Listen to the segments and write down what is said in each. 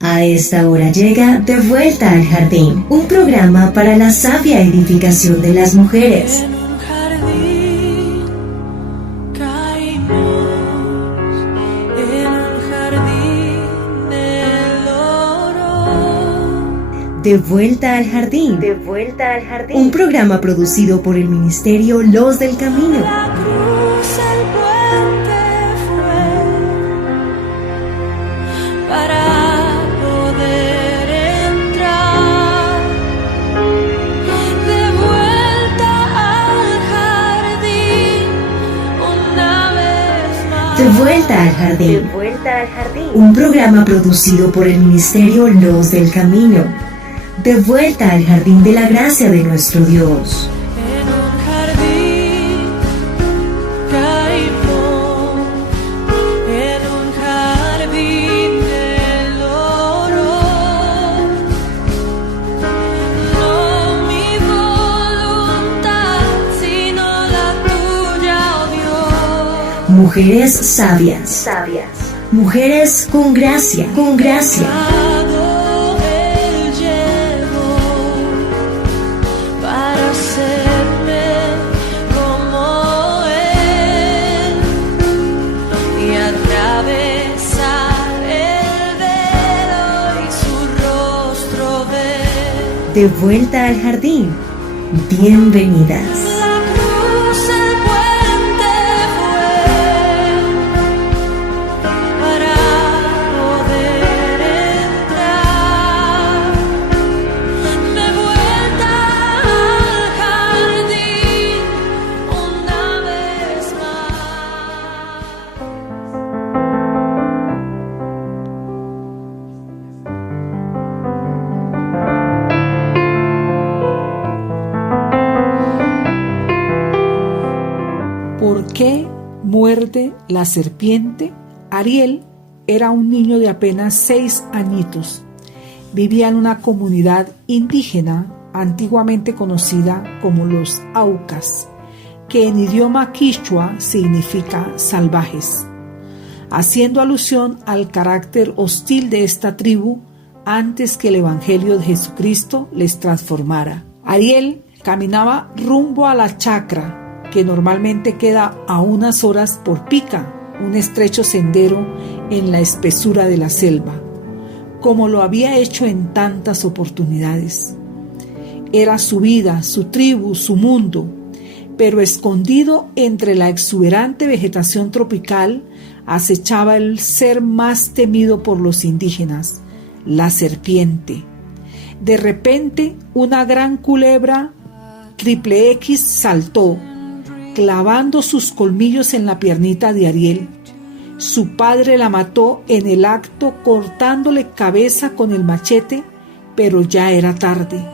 A esta hora llega De Vuelta al Jardín, un programa para la sabia edificación de las mujeres. En un jardín caímos, en un jardín el oro. De Vuelta al Jardín. De Vuelta al Jardín. Un programa producido por el Ministerio Los del Camino. La cruz, el puente fue para poder entrar de vuelta al jardín una vez más. De Vuelta al Jardín. De Vuelta al Jardín. Un programa producido por el Ministerio Los del Camino. De vuelta al jardín de la gracia de nuestro Dios. En un jardín caímos, en un jardín del oro. No mi voluntad, sino la tuya, oh Dios. Mujeres sabias. Sabias. Mujeres con gracia. Con gracia. Él llevó para hacerme como Él y atravesar el velo y su rostro ver. De vuelta al jardín. Bienvenidas. La cruz, el puente fue para poder entrar de vuelta al jardín una vez ¿Por qué muerde la serpiente? Ariel era un niño de apenas 6 añitos. Vivía en una comunidad indígena antiguamente conocida como los Aucas, que en idioma quichua significa salvajes, haciendo alusión al carácter hostil de esta tribu antes que el Evangelio de Jesucristo les transformara. Ariel caminaba rumbo a la chacra, que normalmente queda a unas horas por Pica, un estrecho sendero en la espesura de la selva, como lo había hecho en tantas oportunidades. Era su vida, su tribu, su mundo, pero escondido entre la exuberante vegetación tropical acechaba el ser más temido por los indígenas, la serpiente. De repente, una gran culebra triple X saltó, clavando sus colmillos en la piernita de Ariel. Su padre la mató en el acto cortándole cabeza con el machete, pero ya era tarde.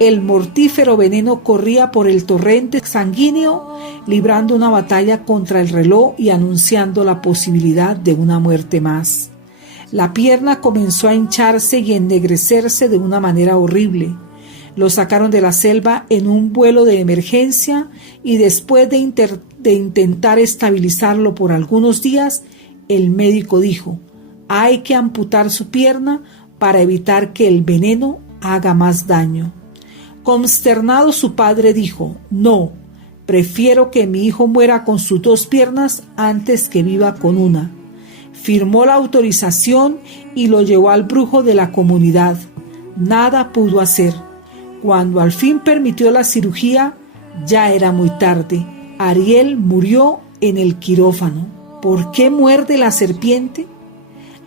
El mortífero veneno corría por el torrente sanguíneo, librando una batalla contra el reloj y anunciando la posibilidad de una muerte más. La pierna comenzó a hincharse y ennegrecerse de una manera horrible. Lo sacaron de la selva en un vuelo de emergencia y después de intentar estabilizarlo por algunos días, el médico dijo: hay que amputar su pierna para evitar que el veneno haga más daño. Consternado, su padre dijo: no, prefiero que mi hijo muera con sus 2 piernas antes que viva con una. Firmó la autorización y lo llevó al brujo de la comunidad. Nada pudo hacer. Cuando al fin permitió la cirugía, ya era muy tarde. Ariel murió en el quirófano. ¿Por qué muerde la serpiente?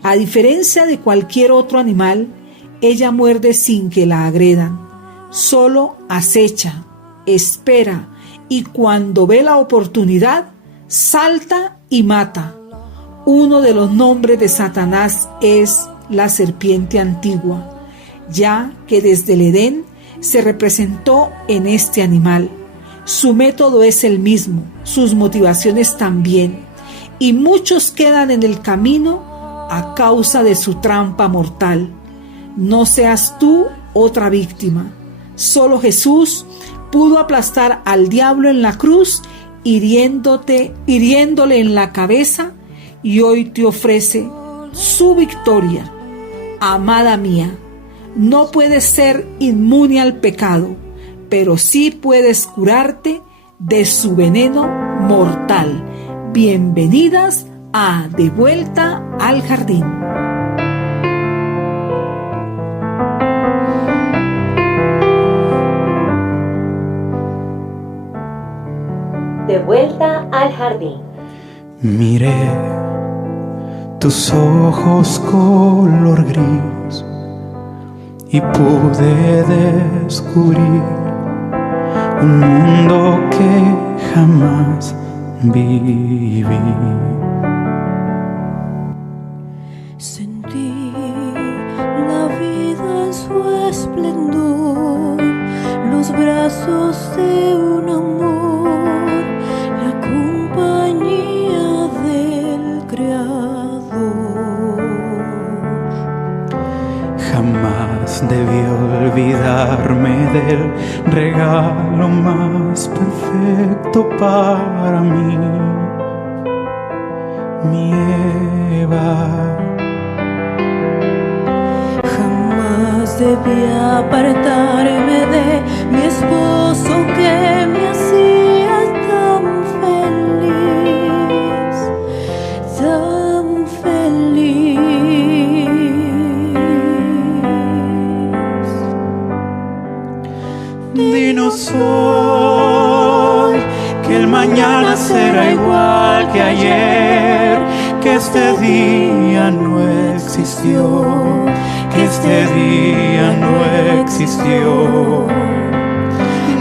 A diferencia de cualquier otro animal, ella muerde sin que la agredan. Solo acecha, espera y cuando ve la oportunidad, salta y mata. Uno de los nombres de Satanás es la serpiente antigua, ya que desde el Edén se representó en este animal. Su método es el mismo, sus motivaciones también, y muchos quedan en el camino a causa de su trampa mortal. No seas tú otra víctima. Solo Jesús pudo aplastar al diablo en la cruz, hiriéndole en la cabeza, y hoy te ofrece su victoria. Amada mía, no puedes ser inmune al pecado, pero sí puedes curarte de su veneno mortal. Bienvenidas a De Vuelta al Jardín. De vuelta al jardín. Miré tus ojos color gris y pude descubrir un mundo que jamás viví. Sentí la vida en su esplendor, los brazos de un amor, la compañía del Creador. Jamás debí olvidarme del regalo más perfecto para mí, mi Eva. Jamás debí apartarme de mi esposo que me hacía tan feliz, tan feliz. Dinos hoy que el mañana será igual que ayer, que este día no existió, que este día no existió.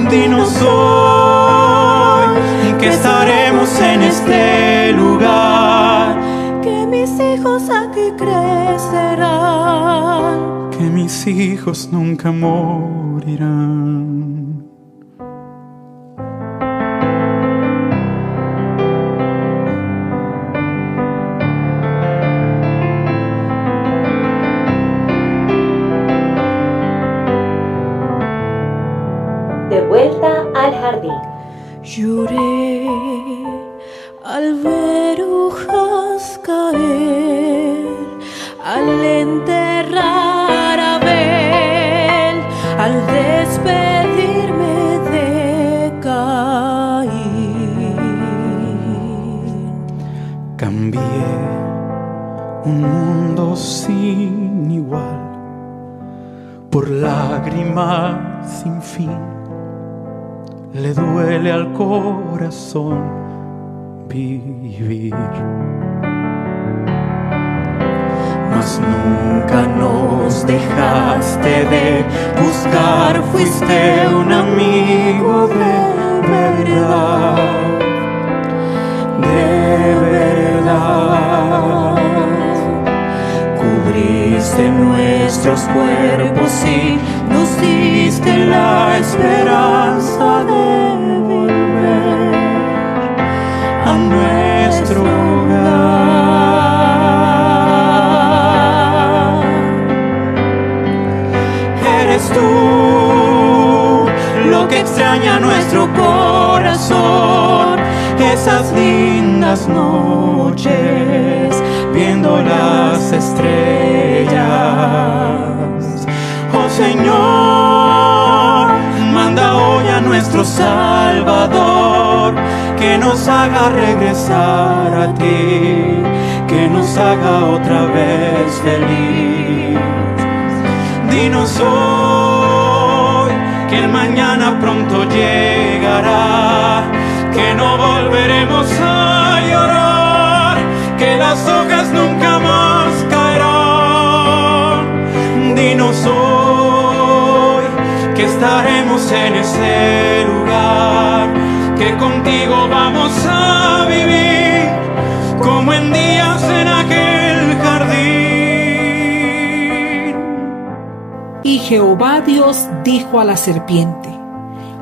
Dinos hoy que estaremos en este lugar, Que mis hijos aquí crecerán, que mis hijos nunca morirán. De vuelta al jardín. lloré al ver hojas caer, al enterrar a Abel, al despedirme de Caín. Cambié un mundo sin igual por lágrimas sin fin. Le duele al corazón vivir, mas nunca nos dejaste de buscar. Fuiste un amigo de verdad, de verdad. Cubriste nuestros cuerpos y nos diste la esperanza de volver a nuestro hogar. Eres tú lo que extraña nuestro corazón, esas lindas noches viendo las estrellas. Oh Señor, manda hoy a nuestro Salvador, que nos haga regresar a ti, que nos haga otra vez feliz. Dinos hoy que el mañana pronto llegará, que no volveremos a llorar, que las hojas nunca más caerán. Dinos hoy que estaremos en ese lugar, que contigo vamos a vivir como en días en aquel jardín. Y Jehová Dios dijo a la serpiente: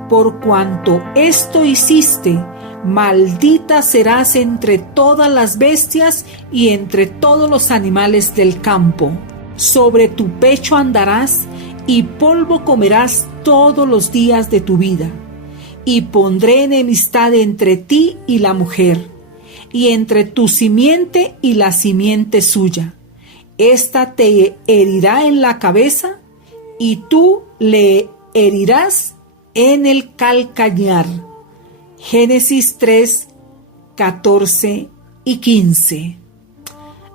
por cuanto esto hiciste, maldita serás entre todas las bestias y entre todos los animales del campo. Sobre tu pecho andarás y polvo comerás todos los días de tu vida. Y pondré enemistad entre ti y la mujer, y entre tu simiente y la simiente suya. Esta te herirá en la cabeza y tú le herirás en el calcañar. Génesis 3, 14 y 15.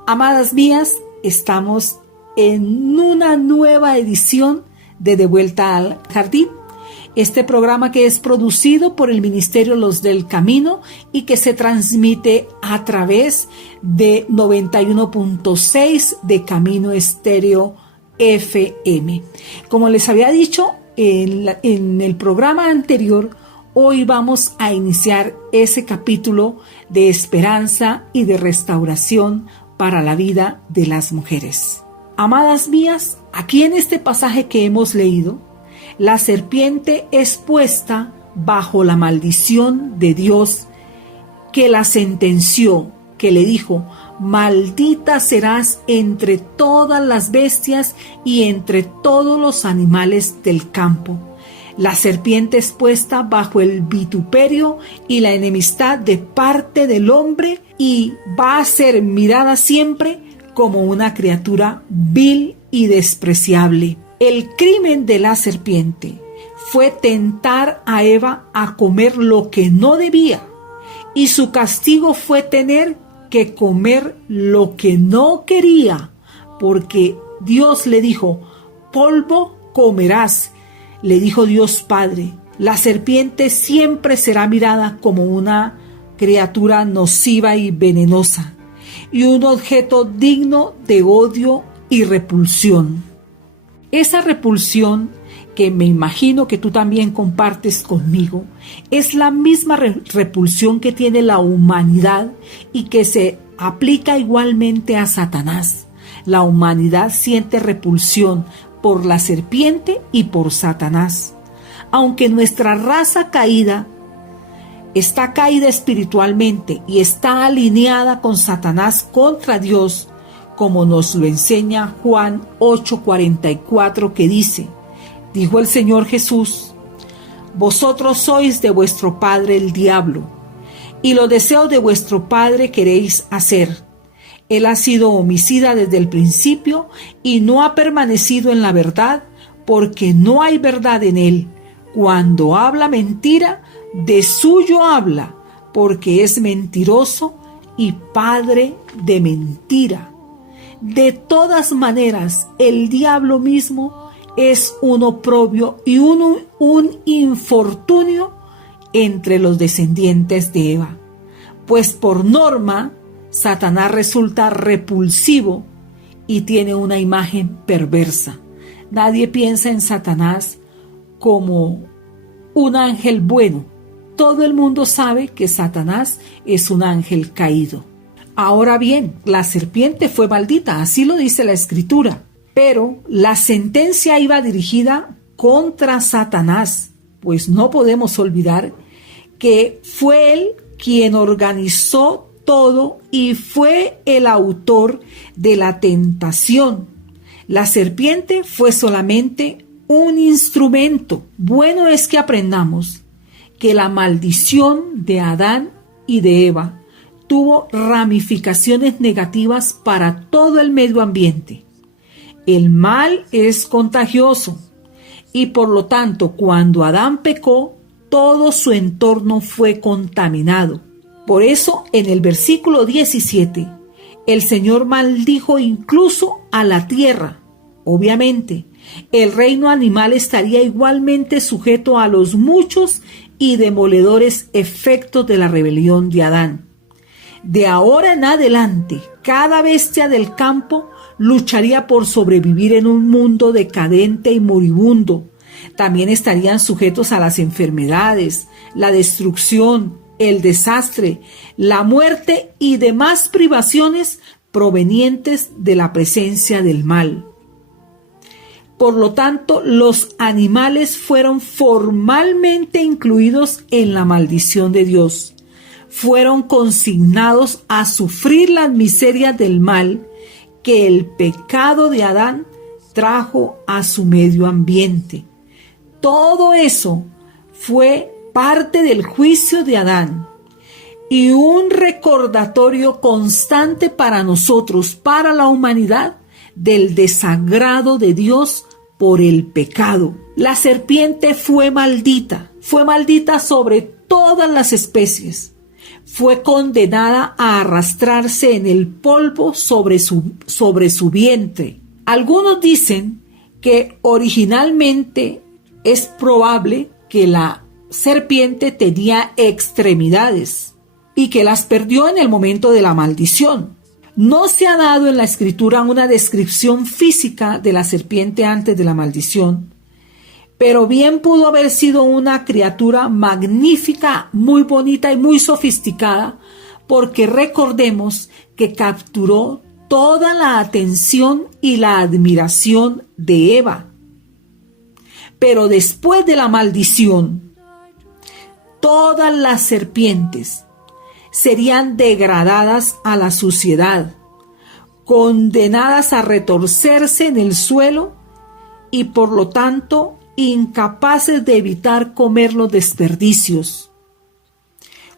Amadas mías, estamos en una nueva edición de Vuelta al Jardín. Este programa que es producido por el Ministerio Los del Camino y que se transmite a través de 91.6 de Camino Estéreo FM. Como les había dicho en el programa anterior, hoy vamos a iniciar ese capítulo de esperanza y de restauración para la vida de las mujeres. Amadas mías, aquí en este pasaje que hemos leído, la serpiente es puesta bajo la maldición de Dios, que la sentenció, que le dijo: maldita serás entre todas las bestias y entre todos los animales del campo. La serpiente es puesta bajo el vituperio y la enemistad de parte del hombre y va a ser mirada siempre como una criatura vil y despreciable. El crimen de la serpiente fue tentar a Eva a comer lo que no debía, y su castigo fue tener que comer lo que no quería, porque Dios le dijo: polvo comerás. Le dijo Dios Padre. La serpiente siempre será mirada como una criatura nociva y venenosa, y un objeto digno de odio y repulsión. Esa repulsión, que me imagino que tú también compartes conmigo, es la misma repulsión que tiene la humanidad y que se aplica igualmente a Satanás. La humanidad siente repulsión por la serpiente y por Satanás. Aunque nuestra raza caída está caída espiritualmente y está alineada con Satanás contra Dios, como nos lo enseña Juan 8:44, que dice: dijo el Señor Jesús: vosotros sois de vuestro padre el diablo, y los deseos de vuestro padre queréis hacer. Él ha sido homicida desde el principio y no ha permanecido en la verdad, porque no hay verdad en él. Cuando habla mentira, de suyo habla, porque es mentiroso y padre de mentira. De todas maneras, el diablo mismo es un oprobio y un infortunio entre los descendientes de Eva, pues por norma Satanás resulta repulsivo y tiene una imagen perversa. Nadie piensa en Satanás como un ángel bueno. Todo el mundo sabe que Satanás es un ángel caído. Ahora bien, la serpiente fue maldita, así lo dice la Escritura, pero la sentencia iba dirigida contra Satanás, pues no podemos olvidar que fue él quien organizó todo y fue el autor de la tentación. La serpiente fue solamente un instrumento. Bueno es que aprendamos que la maldición de Adán y de Eva tuvo ramificaciones negativas para todo el medio ambiente. El mal es contagioso y por lo tanto cuando Adán pecó, todo su entorno fue contaminado. Por eso en el versículo 17, el Señor maldijo incluso a la tierra. Obviamente, el reino animal estaría igualmente sujeto a los muchos y demoledores efectos de la rebelión de Adán. De ahora en adelante, cada bestia del campo lucharía por sobrevivir en un mundo decadente y moribundo. También estarían sujetos a las enfermedades, la destrucción, el desastre, la muerte y demás privaciones provenientes de la presencia del mal. Por lo tanto, los animales fueron formalmente incluidos en la maldición de Dios. Fueron consignados a sufrir las miserias del mal que el pecado de Adán trajo a su medio ambiente. Todo eso fue parte del juicio de Adán y un recordatorio constante para nosotros, para la humanidad, del desagrado de Dios por el pecado. La serpiente fue maldita sobre todas las especies. Fue condenada a arrastrarse en el polvo sobre su vientre. Algunos dicen que originalmente es probable que la serpiente tenía extremidades y que las perdió en el momento de la maldición. No se ha dado en la escritura una descripción física de la serpiente antes de la maldición, pero bien pudo haber sido una criatura magnífica, muy bonita y muy sofisticada, porque recordemos que capturó toda la atención y la admiración de Eva. Pero después de la maldición, todas las serpientes serían degradadas a la suciedad, condenadas a retorcerse en el suelo y por lo tanto incapaces de evitar comer los desperdicios.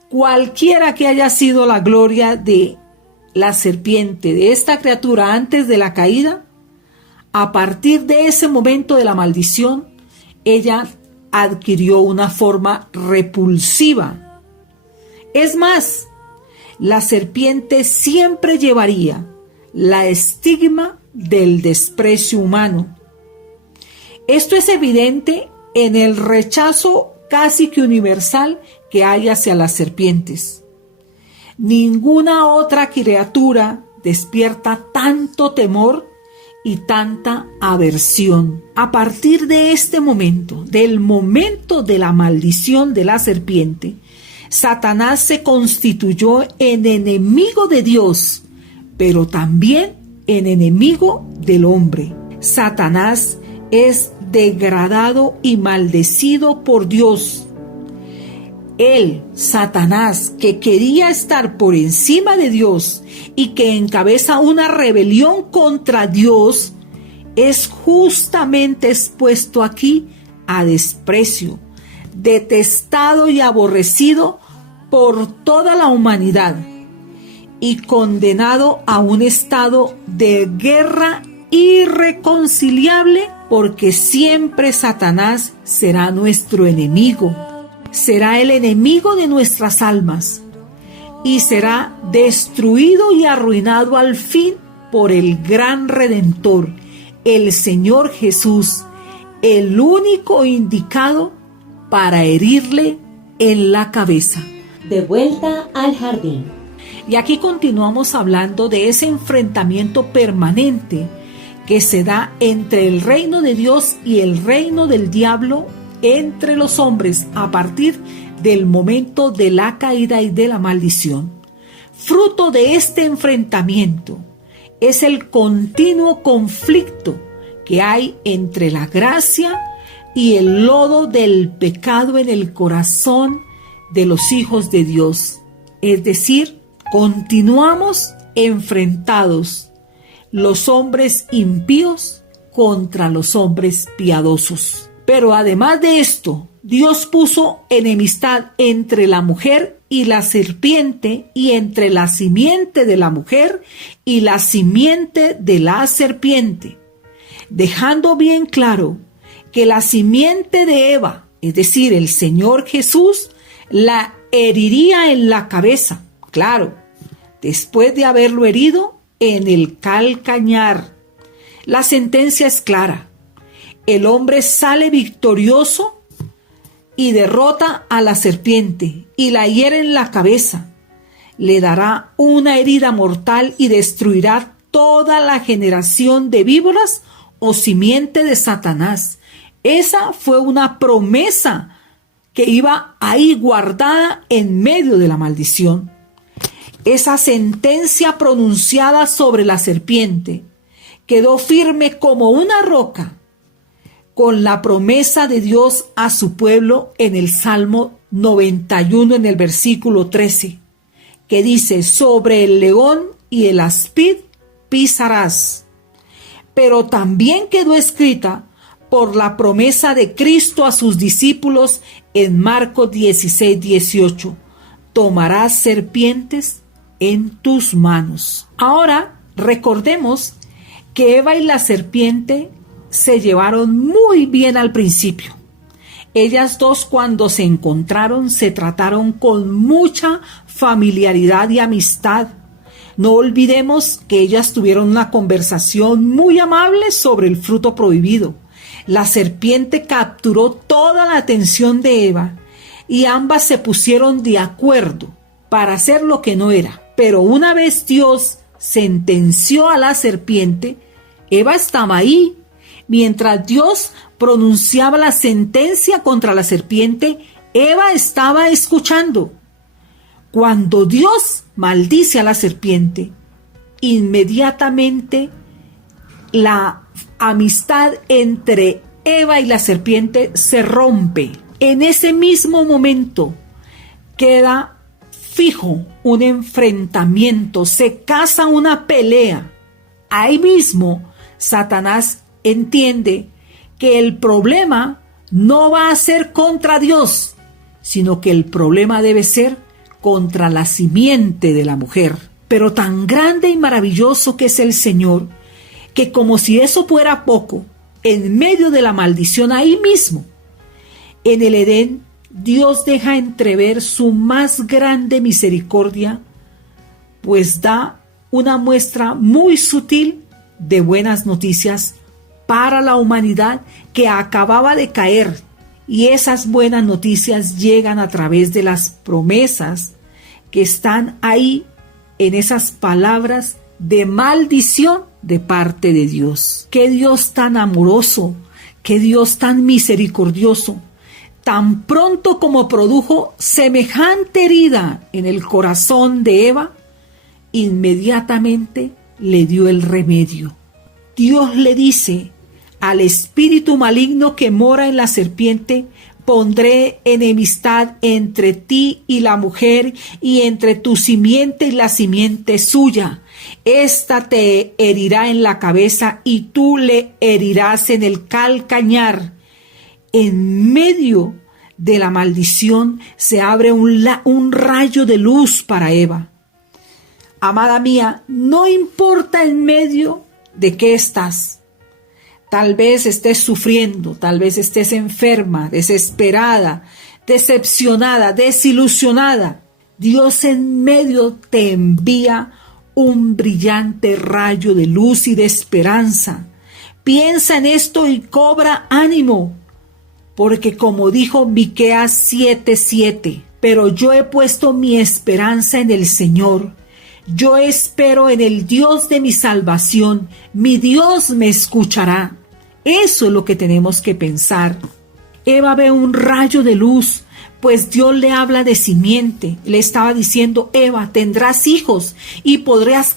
Cualquiera que haya sido la gloria de la serpiente, de esta criatura antes de la caída, a partir de ese momento de la maldición, ella adquirió una forma repulsiva. Es más, la serpiente siempre llevaría la estigma del desprecio humano. Esto es evidente en el rechazo casi que universal que hay hacia las serpientes. Ninguna otra criatura despierta tanto temor y tanta aversión. A partir de este momento, del momento de la maldición de la serpiente, Satanás se constituyó en enemigo de Dios, pero también en enemigo del hombre. Satanás es degradado y maldecido por Dios. Él, Satanás, que quería estar por encima de Dios y que encabeza una rebelión contra Dios, es justamente expuesto aquí a desprecio, detestado y aborrecido por toda la humanidad y condenado a un estado de guerra irreconciliable, porque siempre Satanás será nuestro enemigo, será el enemigo de nuestras almas y será destruido y arruinado al fin por el gran Redentor, el Señor Jesús, el único indicado para herirle en la cabeza. De vuelta al jardín. Y aquí continuamos hablando de ese enfrentamiento permanente que se da entre el reino de Dios y el reino del diablo, entre los hombres, a partir del momento de la caída y de la maldición. Fruto de este enfrentamiento es el continuo conflicto que hay entre la gracia y el lodo del pecado en el corazón de los hijos de Dios. Es decir, continuamos enfrentados los hombres impíos contra los hombres piadosos. Pero además de esto, Dios puso enemistad entre la mujer y la serpiente, y entre la simiente de la mujer y la simiente de la serpiente, dejando bien claro que la simiente de Eva, es decir, el Señor Jesús, la heriría en la cabeza, claro, después de haberlo herido en el calcañar. La sentencia es clara. El hombre sale victorioso y derrota a la serpiente y la hiere en la cabeza. Le dará una herida mortal y destruirá toda la generación de víboras o simiente de Satanás. Esa fue una promesa que iba ahí guardada en medio de la maldición. Esa sentencia pronunciada sobre la serpiente quedó firme como una roca, con la promesa de Dios a su pueblo en el Salmo 91, en el versículo 13, que dice: sobre el león y el aspid pisarás. Pero también quedó escrita por la promesa de Cristo a sus discípulos en Marcos 16, 18: tomarás serpientes en tus manos. Ahora recordemos que Eva y la serpiente se llevaron muy bien al principio. Ellas dos, cuando se encontraron, se trataron con mucha familiaridad y amistad. No olvidemos que ellas tuvieron una conversación muy amable sobre el fruto prohibido. La serpiente capturó toda la atención de Eva y ambas se pusieron de acuerdo para hacer lo que no era. Pero una vez Dios sentenció a la serpiente, Eva estaba ahí. Mientras Dios pronunciaba la sentencia contra la serpiente, Eva estaba escuchando. Cuando Dios maldice a la serpiente, inmediatamente la amistad entre Eva y la serpiente se rompe. En ese mismo momento queda fijo un enfrentamiento, se casa una pelea. Ahí mismo Satanás entiende que el problema no va a ser contra Dios, sino que el problema debe ser contra la simiente de la mujer. Pero tan grande y maravilloso que es el Señor, que como si eso fuera poco, en medio de la maldición, ahí mismo, en el Edén, Dios deja entrever su más grande misericordia, pues da una muestra muy sutil de buenas noticias para la humanidad que acababa de caer, y esas buenas noticias llegan a través de las promesas que están ahí en esas palabras de maldición de parte de Dios. Qué Dios tan amoroso, qué Dios tan misericordioso. Tan pronto como produjo semejante herida en el corazón de Eva, inmediatamente le dio el remedio. Dios le dice al espíritu maligno que mora en la serpiente: pondré enemistad entre ti y la mujer, y entre tu simiente y la simiente suya. Esta te herirá en la cabeza y tú le herirás en el calcañar. En medio de la maldición se abre un rayo de luz para Eva. Amada mía, no importa en medio de qué estás. Tal vez estés sufriendo, tal vez estés enferma, desesperada, decepcionada, desilusionada. Dios en medio te envía un brillante rayo de luz y de esperanza. Piensa en esto y cobra ánimo, porque como dijo Miqueas 7:7, pero yo he puesto mi esperanza en el Señor. Yo espero en el Dios de mi salvación. Mi Dios me escuchará. Eso es lo que tenemos que pensar. Eva ve un rayo de luz, pues Dios le habla de simiente. Le estaba diciendo: Eva, tendrás hijos y podrás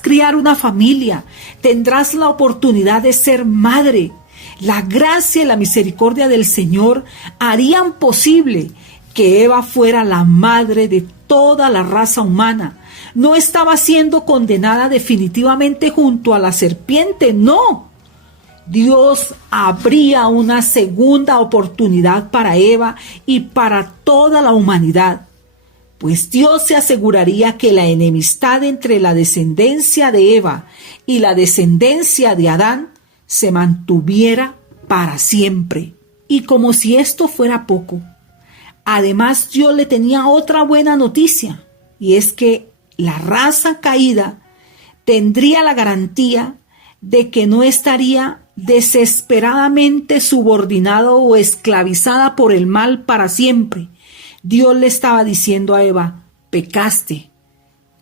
criar una familia. Tendrás la oportunidad de ser madre. La gracia y la misericordia del Señor harían posible que Eva fuera la madre de toda la raza humana. No estaba siendo condenada definitivamente junto a la serpiente, no. Dios habría una segunda oportunidad para Eva y para toda la humanidad, pues Dios se aseguraría que la enemistad entre la descendencia de Eva y la descendencia de Adán se mantuviera para siempre. Y como si esto fuera poco, además Dios le tenía otra buena noticia, y es que la raza caída tendría la garantía de que no estaría desesperadamente subordinado o esclavizada por el mal para siempre. Dios le estaba diciendo a Eva: pecaste,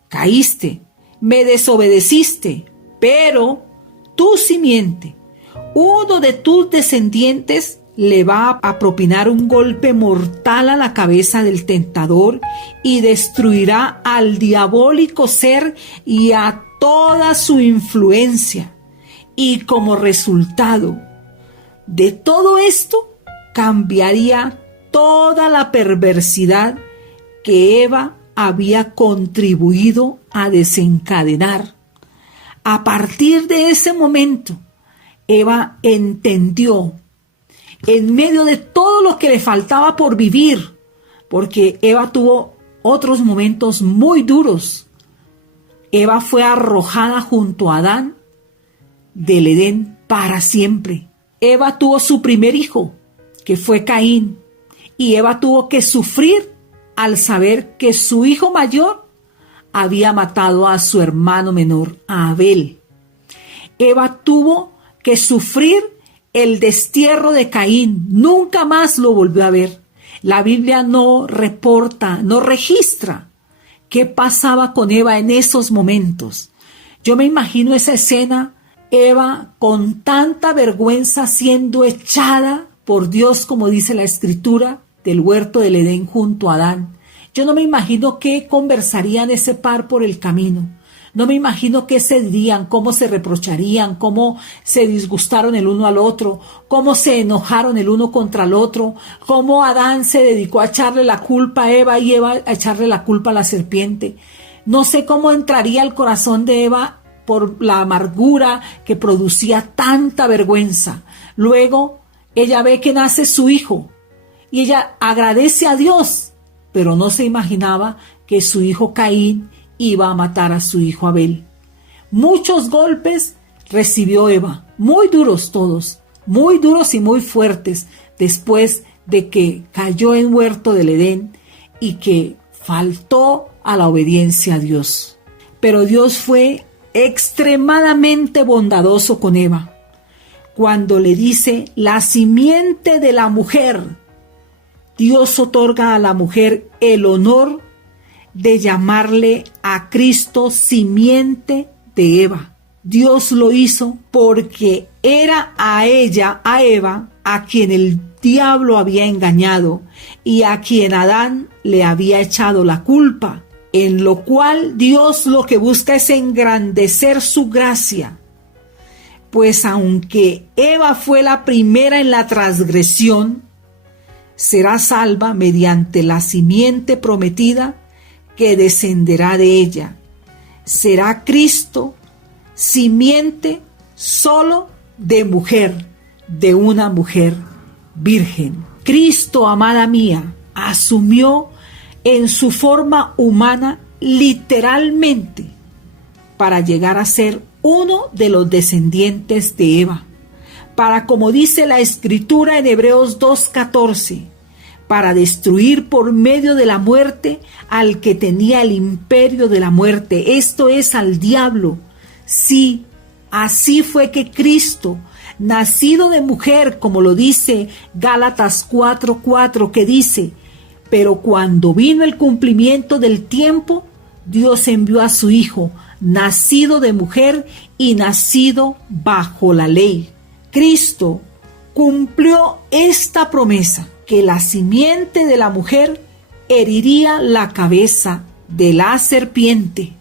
caíste, me desobedeciste, pero tu simiente, uno de tus descendientes, le va a propinar un golpe mortal a la cabeza del tentador y destruirá al diabólico ser y a toda su influencia. Y como resultado de todo esto, cambiaría toda la perversidad que Eva había contribuido a desencadenar. A partir de ese momento, Eva entendió, en medio de todo lo que le faltaba por vivir, porque Eva tuvo otros momentos muy duros. Eva fue arrojada junto a Adán del Edén para siempre. Eva tuvo su primer hijo, que fue Caín, y Eva tuvo que sufrir al saber que su hijo mayor había matado a su hermano menor, a Abel. Eva tuvo que sufrir el destierro de Caín, nunca más lo volvió a ver. La Biblia no reporta, no registra qué pasaba con Eva en esos momentos. Yo me imagino esa escena, Eva con tanta vergüenza siendo echada por Dios, como dice la Escritura, del huerto del Edén junto a Adán. Yo no me imagino qué conversarían ese par por el camino. No me imagino qué se dirían, cómo se reprocharían, cómo se disgustaron el uno al otro, cómo se enojaron el uno contra el otro, cómo Adán se dedicó a echarle la culpa a Eva y Eva a echarle la culpa a la serpiente. No sé cómo entraría el corazón de Eva por la amargura que producía tanta vergüenza. Luego ella ve que nace su hijo y ella agradece a Dios, pero no se imaginaba que su hijo Caín iba a matar a su hijo Abel. Muchos golpes recibió Eva, muy duros todos, muy duros y muy fuertes, después de que cayó en huerto del Edén y que faltó a la obediencia a Dios. Pero Dios fue extremadamente bondadoso con Eva, cuando le dice la simiente de la mujer. Dios otorga a la mujer el honor de llamarle a Cristo simiente de Eva. Dios lo hizo porque era a ella, a Eva, a quien el diablo había engañado y a quien Adán le había echado la culpa, en lo cual Dios lo que busca es engrandecer su gracia. Pues aunque Eva fue la primera en la transgresión, será salva mediante la simiente prometida que descenderá de ella. Será Cristo simiente solo de mujer, de una mujer virgen. Cristo, amada mía, asumió en su forma humana literalmente para llegar a ser uno de los descendientes de Eva. Para, como dice la Escritura en Hebreos 2:14, para destruir por medio de la muerte al que tenía el imperio de la muerte, esto es, al diablo. Sí, así fue que Cristo, nacido de mujer, como lo dice Gálatas 4:4, que dice, pero cuando vino el cumplimiento del tiempo, Dios envió a su Hijo, nacido de mujer y nacido bajo la ley. Cristo cumplió esta promesa, que la simiente de la mujer heriría la cabeza de la serpiente.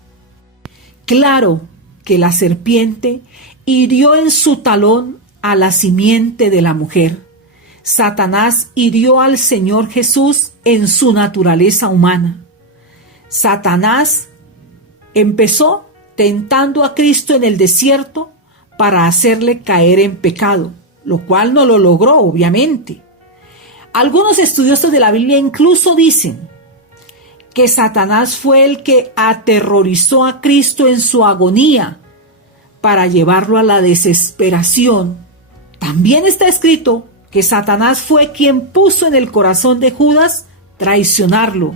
Claro que la serpiente hirió en su talón a la simiente de la mujer. Satanás hirió al Señor Jesús en su naturaleza humana. Satanás empezó tentando a Cristo en el desierto para hacerle caer en pecado, lo cual no lo logró, obviamente. Algunos estudiosos de la Biblia incluso dicen que Satanás fue el que aterrorizó a Cristo en su agonía para llevarlo a la desesperación. También está escrito que Satanás fue quien puso en el corazón de Judas traicionarlo,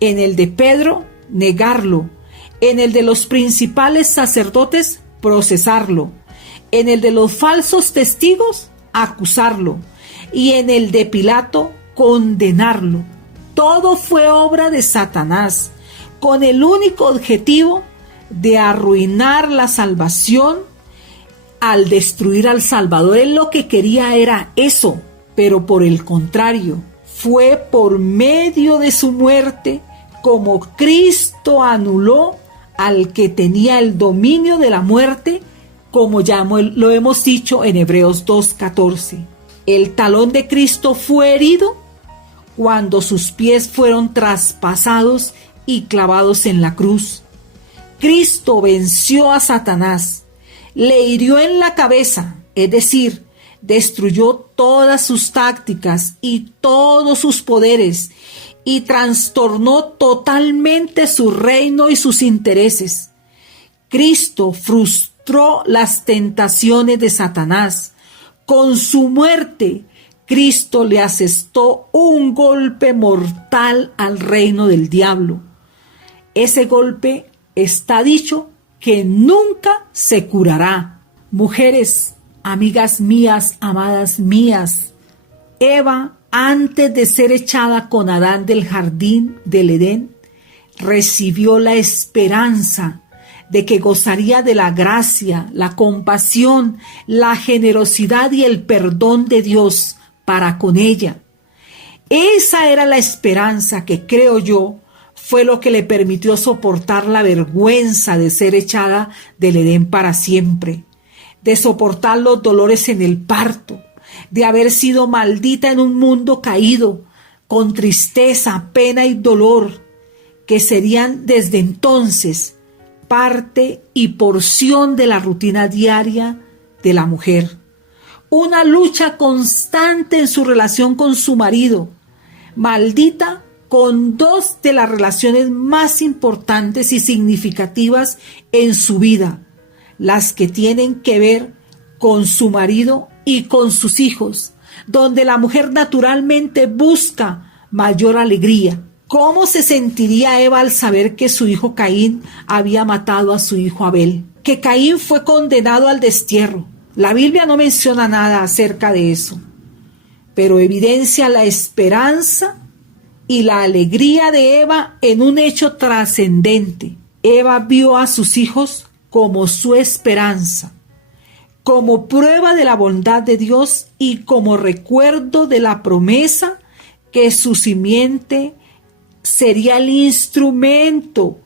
en el de Pedro negarlo, en el de los principales sacerdotes procesarlo, en el de los falsos testigos acusarlo, y en el de Pilato condenarlo. Todo fue obra de Satanás, con el único objetivo de arruinar la salvación al destruir al Salvador. Él lo que quería era eso, pero por el contrario, fue por medio de su muerte como Cristo anuló al que tenía el dominio de la muerte, como ya lo hemos dicho en Hebreos 2:14. El talón de Cristo fue herido cuando sus pies fueron traspasados y clavados en la cruz. Cristo venció a Satanás, le hirió en la cabeza, es decir, destruyó todas sus tácticas y todos sus poderes y trastornó totalmente su reino y sus intereses. Cristo frustró frustró las tentaciones de Satanás. Con su muerte, Cristo le asestó un golpe mortal al reino del diablo. Ese golpe está dicho que nunca se curará. Mujeres, amigas mías, amadas mías, Eva, antes de ser echada con Adán del jardín del Edén, recibió la esperanza de que gozaría de la gracia, la compasión, la generosidad y el perdón de Dios para con ella. Esa era la esperanza que, creo yo, fue lo que le permitió soportar la vergüenza de ser echada del Edén para siempre, de soportar los dolores en el parto, de haber sido maldita en un mundo caído, con tristeza, pena y dolor, que serían desde entonces parte y porción de la rutina diaria de la mujer. Una lucha constante en su relación con su marido, maldita con dos de las relaciones más importantes y significativas en su vida, las que tienen que ver con su marido y con sus hijos, donde la mujer naturalmente busca mayor alegría. ¿Cómo se sentiría Eva al saber que su hijo Caín había matado a su hijo Abel? Que Caín fue condenado al destierro. La Biblia no menciona nada acerca de eso, pero evidencia la esperanza y la alegría de Eva en un hecho trascendente. Eva vio a sus hijos como su esperanza, como prueba de la bondad de Dios y como recuerdo de la promesa que su simiente sería el instrumento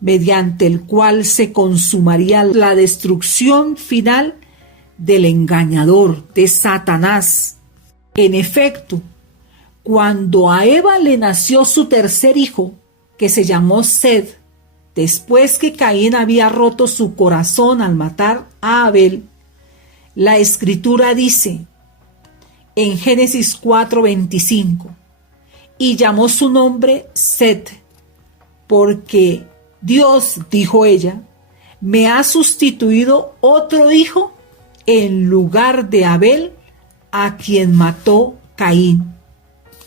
mediante el cual se consumaría la destrucción final del engañador, de Satanás. En efecto, cuando a Eva le nació su tercer hijo, que se llamó Set, después que Caín había roto su corazón al matar a Abel, la Escritura dice en Génesis 4:25, y llamó su nombre Set, porque Dios, dijo ella, me ha sustituido otro hijo en lugar de Abel, a quien mató Caín.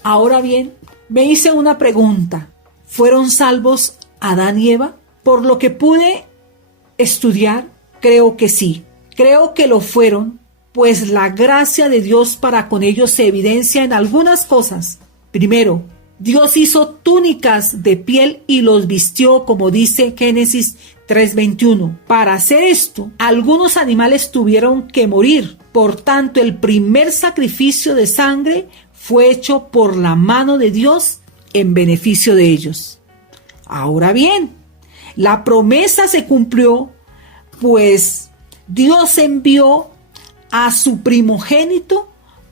Ahora bien, me hice una pregunta. ¿Fueron salvos Adán y Eva? Por lo que pude estudiar, creo que sí. Creo que lo fueron, pues la gracia de Dios para con ellos se evidencia en algunas cosas. Primero, Dios hizo túnicas de piel y los vistió, como dice Génesis 3:21. Para hacer esto, algunos animales tuvieron que morir. Por tanto, el primer sacrificio de sangre fue hecho por la mano de Dios en beneficio de ellos. Ahora bien, la promesa se cumplió, pues Dios envió a su primogénito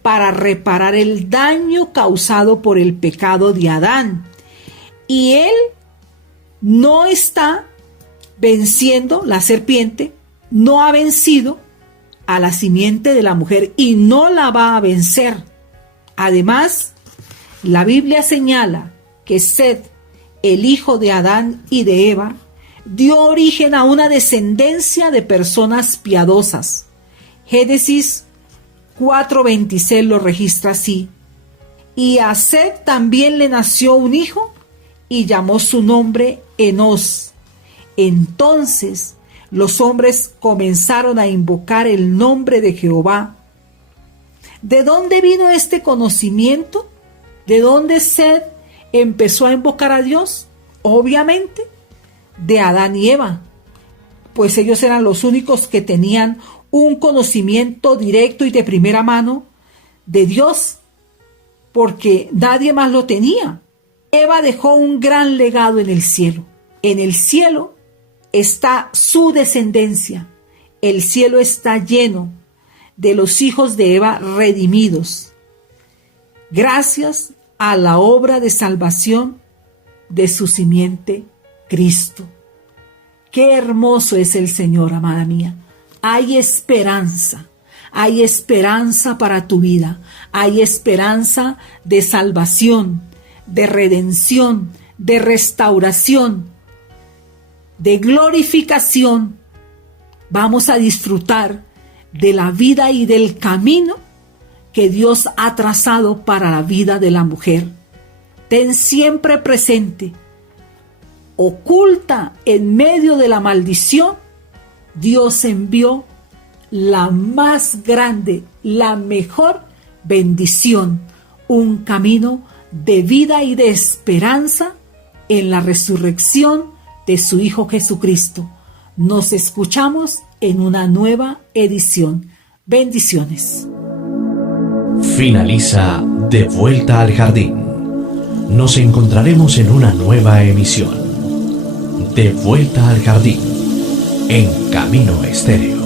para reparar el daño causado por el pecado de Adán. Y él no está venciendo, la serpiente no ha vencido a la simiente de la mujer y no la va a vencer. Además, la Biblia señala que Set, el hijo de Adán y de Eva, dio origen a una descendencia de personas piadosas. Génesis 4:26 lo registra así. Y a Set también le nació un hijo y llamó su nombre Enós. Entonces los hombres comenzaron a invocar el nombre de Jehová. ¿De dónde vino este conocimiento? ¿De dónde Set empezó a invocar a Dios? Obviamente, de Adán y Eva, pues ellos eran los únicos que tenían un conocimiento directo y de primera mano de Dios, porque nadie más lo tenía. Eva dejó un gran legado en el cielo. En el cielo está su descendencia. El cielo está lleno de los hijos de Eva redimidos, gracias a la obra de salvación de su simiente, Cristo. Qué hermoso es el Señor, amada mía. Hay esperanza para tu vida, hay esperanza de salvación, de redención, de restauración, de glorificación vamos a disfrutar de la vida y del camino que Dios ha trazado para la vida de la mujer. Ten siempre presente, oculta en medio de la maldición, Dios envió la más grande, la mejor bendición, un camino de vida y de esperanza en la resurrección de su Hijo Jesucristo. Nos escuchamos en una nueva edición. Bendiciones. Finaliza De Vuelta al Jardín. Nos encontraremos en una nueva emisión. De Vuelta al Jardín, en Camino Estéreo.